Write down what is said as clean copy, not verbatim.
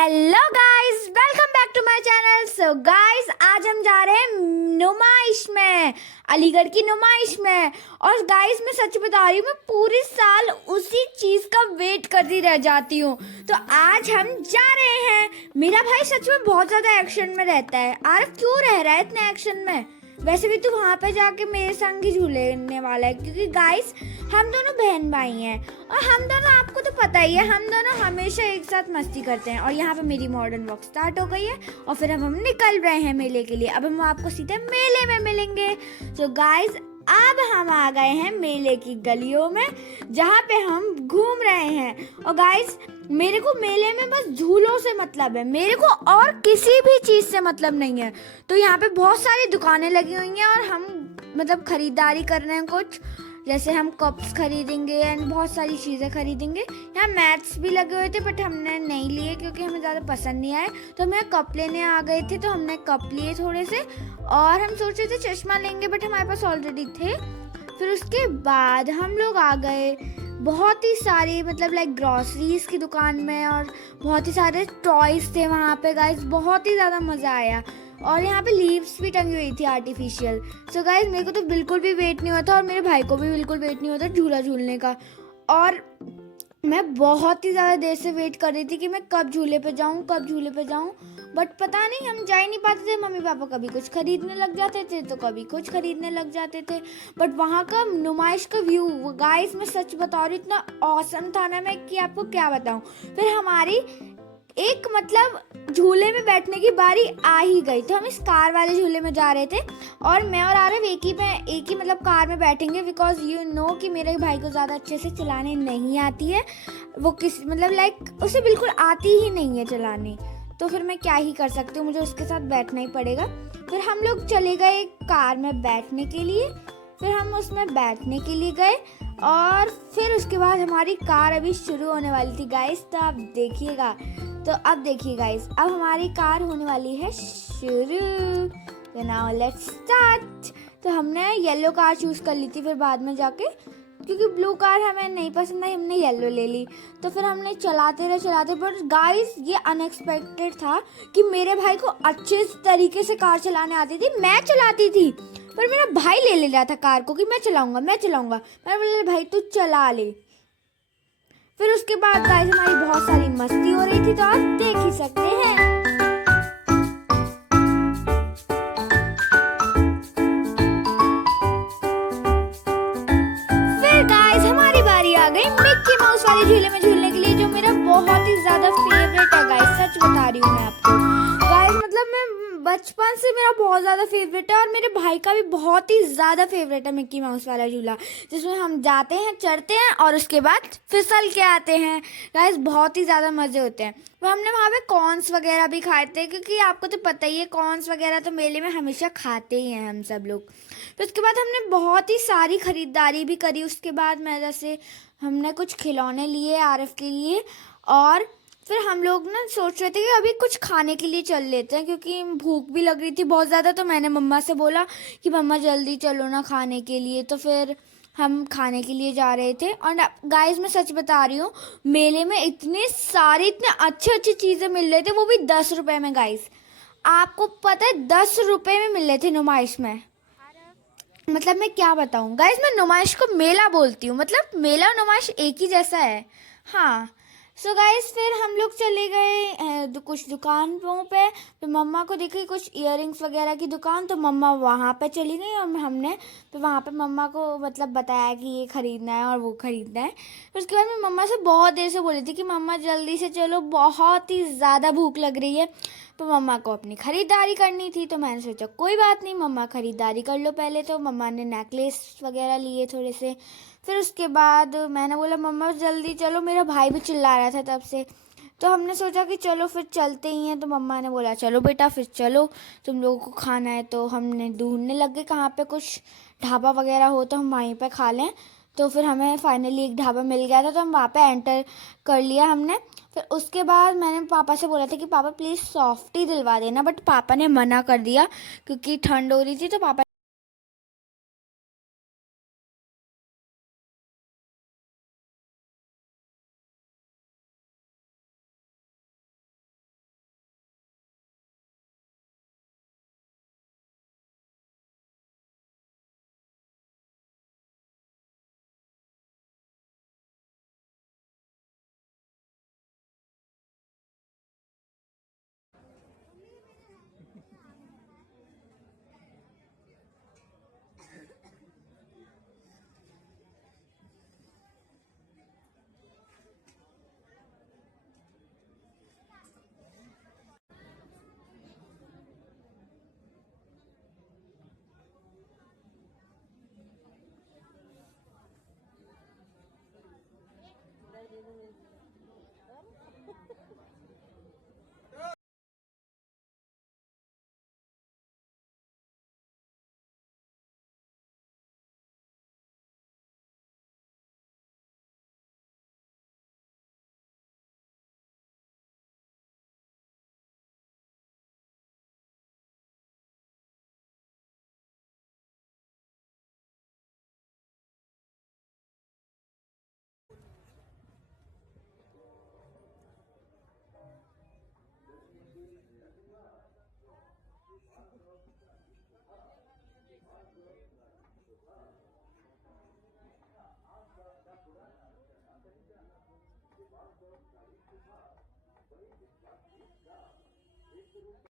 Hello guys, welcome back to my channel. So guys, आज हम जा रहे हैं नुमाइश में, अलीगढ़ की नुमाइश में। और गाइस, मैं सच बता रही हूँ, मैं पूरे साल उसी चीज़ का वेट करती रह जाती हूँ। तो आज हम जा रहे हैं। मेरा भाई सच में बहुत ज़्यादा एक्शन में रहता है। आरफ क्यों रह रहा है इतने एक्शन में? वैसे भी तू वहाँ पे जाके मेरे संग ही झूलने वाला है, क्योंकि गाइस हम दोनों बहन भाई हैं और हम दोनों, आपको तो पता ही है, हम दोनों हमेशा एक साथ मस्ती करते हैं। और यहाँ पे मेरी मॉडर्न वॉक स्टार्ट हो गई है और फिर अब हम निकल रहे हैं मेले के लिए। अब हम आपको सीधे मेले में मिलेंगे। तो गाइस, अब हम आ गए हैं मेले की गलियों में, जहाँ पे हम घूम रहे हैं। और गाइस, मेरे को मेले में बस झूलों से मतलब है, मेरे को और किसी भी चीज़ से मतलब नहीं है। तो यहाँ पे बहुत सारी दुकानें लगी हुई हैं और हम मतलब खरीदारी कर रहे हैं कुछ, जैसे हम कप्स खरीदेंगे एंड बहुत सारी चीज़ें खरीदेंगे। यहाँ मैट्स भी लगे हुए थे, बट हमने नहीं लिए क्योंकि हमें ज़्यादा पसंद नहीं आए। तो हम कप लेने आ गए थे, तो हमने कप लिए थोड़े से। और हम सोच रहे थे चश्मा लेंगे, बट हमारे पास ऑलरेडी थे। फिर उसके बाद हम लोग आ गए बहुत ही सारी मतलब लाइक ग्रॉसरीज की दुकान में, और बहुत ही सारे टॉयज थे वहाँ पे। गाइस, बहुत ही ज़्यादा मज़ा आया। और यहाँ पे लीव्स भी टंगी हुई थी आर्टिफिशियल। सो गाइस, मेरे को तो बिल्कुल भी वेट नहीं होता और मेरे भाई को भी बिल्कुल वेट नहीं होता झूला झूलने का। और मैं बहुत ही ज़्यादा देर से वेट कर रही थी कि मैं कब झूले पे जाऊँ, कब झूले पे जाऊँ। बट पता नहीं, हम जा ही नहीं पाते थे। मम्मी पापा कभी कुछ खरीदने लग जाते थे तो कभी कुछ खरीदने लग जाते थे। बट वहाँ का नुमाइश का व्यू गाइस, मैं सच बता रही हूँ, इतना ऑसम था ना, मैं कि आपको क्या बताऊँ। फिर हमारी एक मतलब झूले में बैठने की बारी आ ही गई। तो हम इस कार वाले झूले में जा रहे थे और मैं और आरव एक ही मतलब कार में बैठेंगे, बिकॉज यू नो कि मेरे भाई को ज़्यादा अच्छे से चलाने नहीं आती है। वो किस मतलब लाइक उसे बिल्कुल आती ही नहीं है चलाने। तो फिर मैं क्या ही कर सकती हूँ, मुझे उसके साथ बैठना ही पड़ेगा। फिर हम लोग चले गए कार में बैठने के लिए। फिर हम उसमें बैठने के लिए गए और फिर उसके बाद हमारी कार अभी शुरू होने वाली थी गाइस। तो आप देखिएगा, तो अब देखिए गाइस, अब हमारी कार होने वाली है शुरू। तो नाउ लेट्स स्टार्ट। तो हमने येलो कार चूज़ कर ली थी फिर बाद में जाके, क्योंकि ब्लू कार हमें नहीं पसंद आई, हमने येलो ले ली। तो फिर हमने चलाते रहे। पर गाइस, ये अनएक्सपेक्टेड था कि मेरे भाई को अच्छे तरीके से कार चलाने आती थी। मैं चलाती थी पर मेरा भाई ले रहा था कार को कि मैं चलाऊंगा। मैं बोला भाई तू चला ले। फिर उसके बाद गाइस, हमारी बहुत सारी मस्ती हो रही थी, तो आप देख ही सकते हैं। फिर गाइस, हमारी बारी आ गई मिक्की माउस वाले झूले में झूलने के लिए, जो मेरा बहुत ही ज्यादा फेवरेट है गाइस। सच बता रही हूँ मैं आपको गाइस, मतलब मैं बचपन से मेरा बहुत ज़्यादा फेवरेट है और मेरे भाई का भी बहुत ही ज़्यादा फेवरेट है मिक्की माउस वाला झूला, जिसमें हम जाते हैं, चढ़ते हैं और उसके बाद फिसल के आते हैं। गाइस, बहुत ही ज़्यादा मज़े होते हैं। तो हमने वहाँ पे कॉर्न्स वगैरह भी खाए थे, क्योंकि आपको तो पता ही है कॉर्न्स वगैरह तो मेले में हमेशा खाते ही हैं हम सब लोग। फिर उसके बाद हमने बहुत ही सारी ख़रीदारी भी करी। उसके बाद मैं जैसे हमने कुछ खिलौने लिए आरफ के लिए, और फिर हम लोग ना सोच रहे थे कि अभी कुछ खाने के लिए चल लेते हैं, क्योंकि भूख भी लग रही थी बहुत ज़्यादा। तो मैंने मम्मा से बोला कि मम्मा जल्दी चलो ना खाने के लिए। तो फिर हम खाने के लिए जा रहे थे। और गाइस, मैं सच बता रही हूँ, मेले में इतने अच्छे अच्छे चीज़ें मिल रहे थे, वो भी 10 रुपये में। गाइस, आपको पता है 10 रुपये में मिल रहे थे नुमाइश में। मतलब मैं क्या बताऊँ गाइस, मैं नुमाइश को मेला बोलती हूँ, मतलब मेला और नुमाइश एक ही जैसा है। हाँ। सो गाइस, फिर हम लोग चले गए कुछ दुकानों पे। फिर मम्मा को देखी कुछ इयररिंग्स वगैरह की दुकान, तो मम्मा वहाँ पे चली गई और हमने फिर वहाँ पे मम्मा को मतलब बताया कि ये ख़रीदना है और वो ख़रीदना है। फिर उसके बाद मैं मम्मा से बहुत देर से बोली थी कि मम्मा जल्दी से चलो, बहुत ही ज़्यादा भूख लग रही है। तो मम्मा को अपनी ख़रीदारी करनी थी, तो मैंने सोचा कोई बात नहीं, मम्मा ख़रीदारी कर लो पहले। तो मम्मा ने नेकलेस वगैरह लिए थोड़े से। फिर उसके बाद मैंने बोला मम्मा जल्दी चलो, मेरा भाई भी चिल्ला रहा था तब से। तो हमने सोचा कि चलो फिर चलते ही हैं। तो मम्मा ने बोला चलो बेटा फिर चलो, तुम लोगों को खाना है। तो हमने ढूंढने लग गए कहाँ पे कुछ ढाबा वगैरह हो तो हम वहीं पे खा लें। तो फिर हमें फाइनली एक ढाबा मिल गया था, तो हम वहाँ पे एंटर कर लिया हमने। फिर उसके बाद मैंने पापा से बोला था कि पापा प्लीज़ सॉफ्टी दिलवा देना, बट पापा ने मना कर दिया क्योंकि ठंड हो रही थी। तो पापा